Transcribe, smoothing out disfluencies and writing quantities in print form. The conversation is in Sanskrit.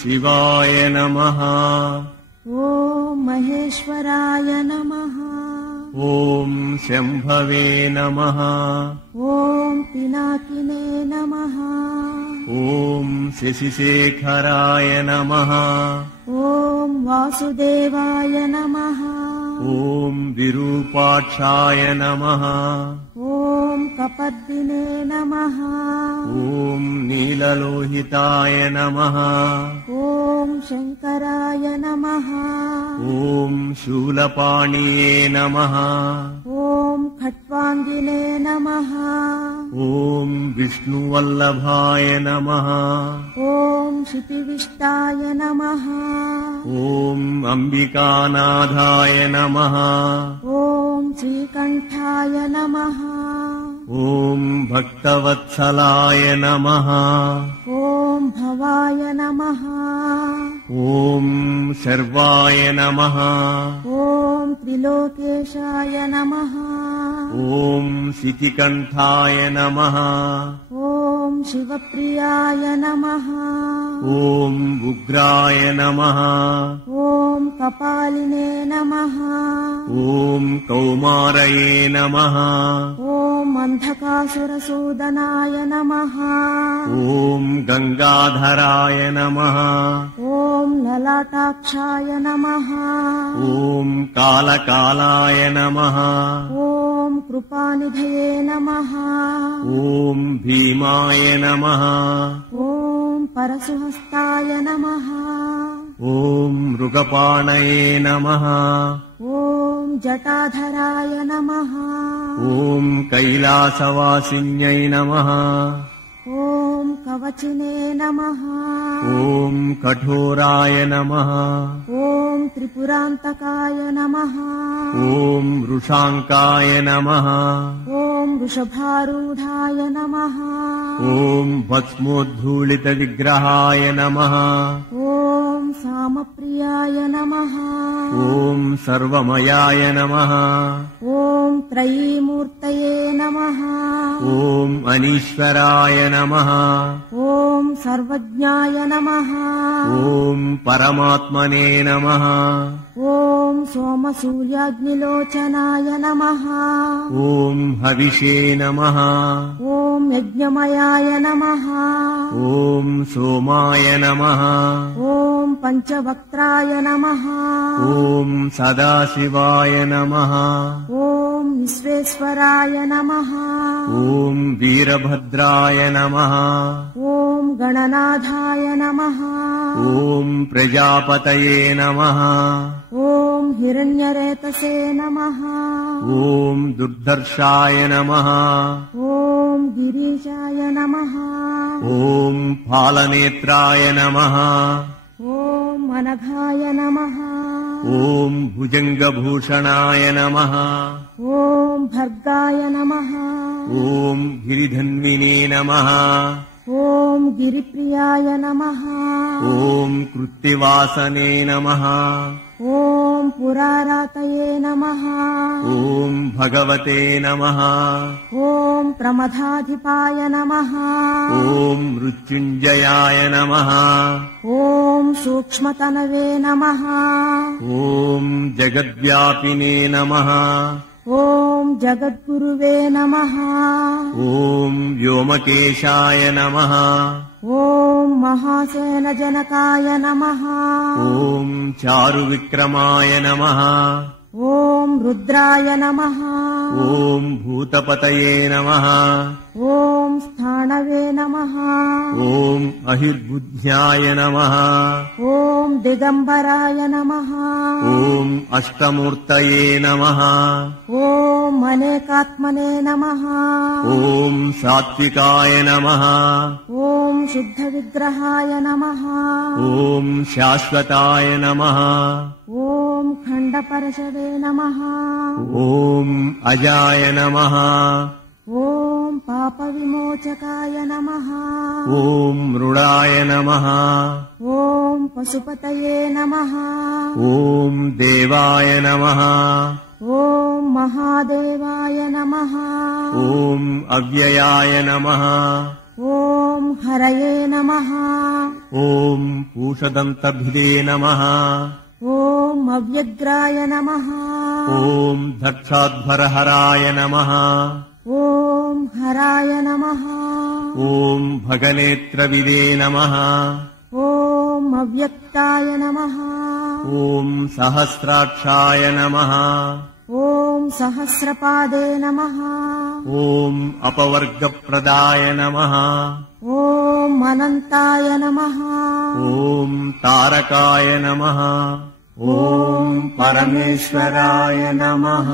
शिवाय नमः। ॐ महेश्वराय नमः। ॐ शम्भवे नमः। ॐ पिनाकिने नमः। ॐ शशिशेखराय नमः। ॐ वासुदेवाय नमः। ॐ विरूपाक्षाय नमः। ॐ कपर्दिने नमः। ॐ नीललोहिताय नमः। ॐ शङ्कराय नमः। ॐ शूलपाणिये नमः। ॐ खट्वाङ्गिने नमः। ॐ विष्णुवल्लभाय नमः। ॐ क्षितिविष्टाय नमः। ॐ अम्बिकानाथाय नमः। ॐ श्रीकण्ठाय नमः। ॐ भक्तवत्सलाय नमः। ॐ भवाय नमः। ॐ शर्वाय नमः। ॐ त्रिलोकेशाय नमः। ॐ शितिकण्ठाय नमः। ॐ शिवप्रियाय नमः। ॐ उग्राय नमः। ॐ कपालिने नमः। ॐ कौमारये नमः। ॐ अन्धकासुरसूदनाय नमः। ॐ गङ्गाधराय नमः। ॐ ललाटाक्षाय नमः। ॐ कालकालाय नमः। ॐ कृपानिधये नमः। ॐ भीमाय नमः। ॐ परशुहस्ताय नमः। ॐ मृगपाणये नमः। ॐ जटाधराय नमः। ॐ कैलासवासिन्यै नमः। ॐ कवचिने नमः। ॐ कठोराय नमः। ॐ त्रिपुरान्तकाय नमः। ॐ वृषाङ्काय नमः। ॐ वृषभारूढाय नमः। ॐ भस्मोद्धूलितविग्रहाय नमः। ॐ सामप्रियाय नमः। ॐ सर्वमयाय नमः। ॐ त्रयीमूर्तये नमः। ॐ अनीश्वराय नमः। ॐ सर्वज्ञाय नमः। ॐ परमात्मने नमः। ॐ सोमसूर्याग्निलोचनाय नमः। ॐ हविषे नमः। ॐ यज्ञमयाय नमः। ॐ सोमाय नमः। ॐ पञ्चवक्त्राय नमः। ॐ सदाशिवाय नमः। ॐ विश्वेश्वराय नमः। ॐ वीरभद्राय नमः। ॐ गणनाथाय नमः। ॐ प्रजापतये नमः। ॐ हिरण्यरेतसे नमः। ॐ दुर्धर्षाय नमः। ॐ गिरीशाय नमः। ॐ फालनेत्राय नमः। ॐ अनघाय नमः। ॐ भुजङ्गभूषणाय नमः। ॐ भर्गाय नमः। ॐ गिरिधन्विने नमः। ॐ गिरिप्रियाय नमः। ॐ कृत्तिवासने नमः। ॐ पुरारातये नमः। ॐ भगवते नमः। ॐ प्रमथाधिपाय नमः। ॐ मृत्युञ्जयाय नमः। ॐ सूक्ष्मतनवे नमः। ॐ जगद्व्यापिने नमः। ॐ जगद्गुरुवे नमः। ॐ व्योमकेशाय नमः। ॐ महासेनजनकाय नमः। ॐ चारुविक्रमाय नमः। ॐ रुद्राय नमः। ॐ भूतपतये नमः। ॐ स्थाणवे नमः। ॐ अहिर्बुद्ध्याय नमः। ॐ दिगम्बराय नमः। ॐ अष्टमूर्तये नमः। ॐ अनेकात्मने नमः। ॐ सात्विकाय नमः। ॐ शुद्धविग्रहाय नमः। ॐ शाश्वताय नमः। ॐ खण्डपरशवे नमः। ॐ अजाय नमः। ॐ पापविमोचकाय नमः। ॐ मृडाय नमः। ॐ पशुपतये नमः। ॐ देवाय नमः। ॐ महादेवाय नमः। ॐ अव्ययाय नमः। ॐ हरये नमः। ॐ पूषदन्तभिदे नमः। ॐ अव्यग्राय नमः। ॐ दक्षाध्वरहराय नमः। ॐ हराय नमः। ॐ भगनेत्रविदे नमः। ॐ अव्यक्ताय नमः। ॐ सहस्राक्षाय नमः। ॐ सहस्रपादे नमः। ॐ अपवर्गप्रदाय नमः। ॐ अनन्ताय नमः। ॐ तारकाय नमः। ॐ परमेश्वराय नमः।